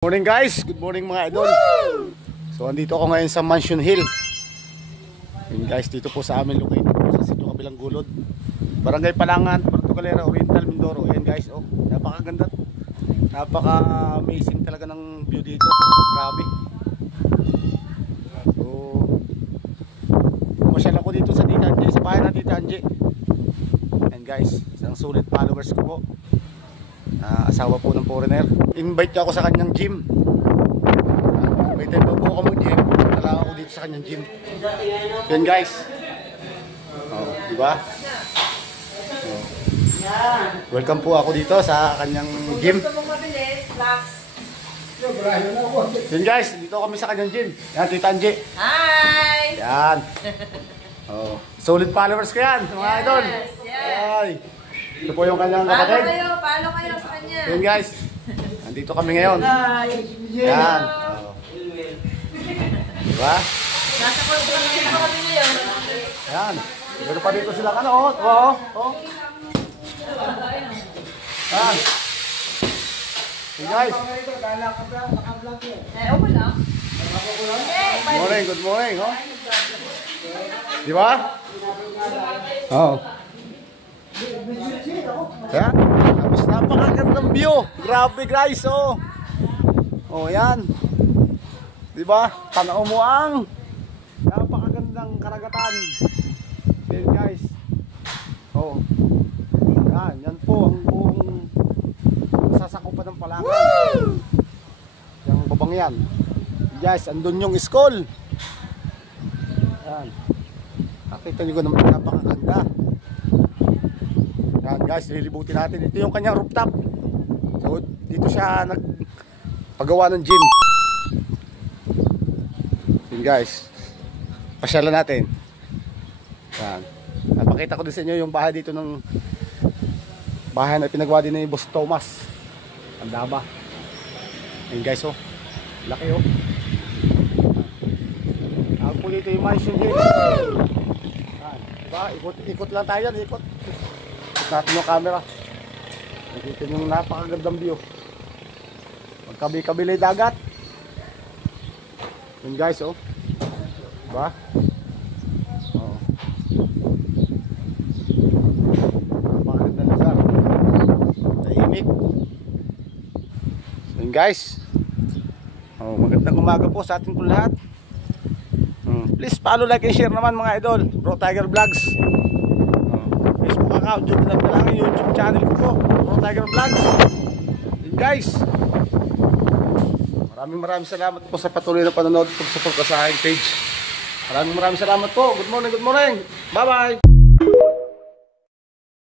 Morning guys, good morning mga idol. So andito ako ngayon sa Mansion Hill. Yun guys, dito po sa amin located po sa sitio Kabilang Gulod, Barangay Palangan, Puerto Galera, Oriental, Mindoro. Ayan guys, oh, napakaganda. Napaka-amazing talaga ng view dito. Grabe. So pumasyal ako dito sa Tita Angie, sa bahay ng Tita Angie. Ayan guys, isang solid followers ko po. Asawa po ng foreigner. Invite niya ako sa kanyang gym. May time po ako mag-gym. Tala ako dito sa kanyang gym. Yan guys. Oh, diba? Oh. Welcome po ako dito sa kanyang gym. Yan guys, dito kami sa kanyang gym. Yan, Tita Angie. Hi! Yan. Oh, solid followers ko yan, mga idol. Ay. Ito po yung kanyang kapatid. Paano kayo sa kanya? Yan guys. Nandito kami ngayon. Yan. Oh. Diba? Nasa kami ngayon. Yan. Meron pa dito sila ano. Oh. Oh. Yan. Yan guys. Wala. Good morning, good morning. Oh. Diba? Oh. Yan. Tapos napakagandang view. Grabe guys, oh. Oh, yan. Diba? Tanaw mo ang napakagandang karagatan. Yan guys. Oh. Yan po ang buong sasakupan ng Palangan. Yung babang yan. Guys, andun yung school. Yan. Nakita nyo ko naman napakaganda. Yan guys, lilibutin natin. Ito yung kanyang rooftop. So dito siya nagpagawa ng gym. Yan guys, pasyalan natin. Yan. Napakita ko din sa inyo yung bahay dito ng bahay na pinagawa din ni Boss Thomas. Ang daba. Yan guys, oh. Laki oh. Ang po dito yung Mansion Hill. Yan. Diba? Ikot lang tayo. Ikot natin yung camera. Nakita yung napakagandang view. Magkabi-kabili dagat. Yun guys, oh. Diba? Oh. Napakagandang lugar. Tahimik. Yun guys. Oh, magandang umaga po sa atin po lahat. Please follow, like, and share naman mga idol. Bro Tiger Vlogs. Facebook account, YouTube channel ko po, Bro Tiger Vlogs. Yun guys. Maraming salamat po sa patuloy na panonood at support ko sa aking page. Maraming salamat po. Good morning, good morning. Bye bye.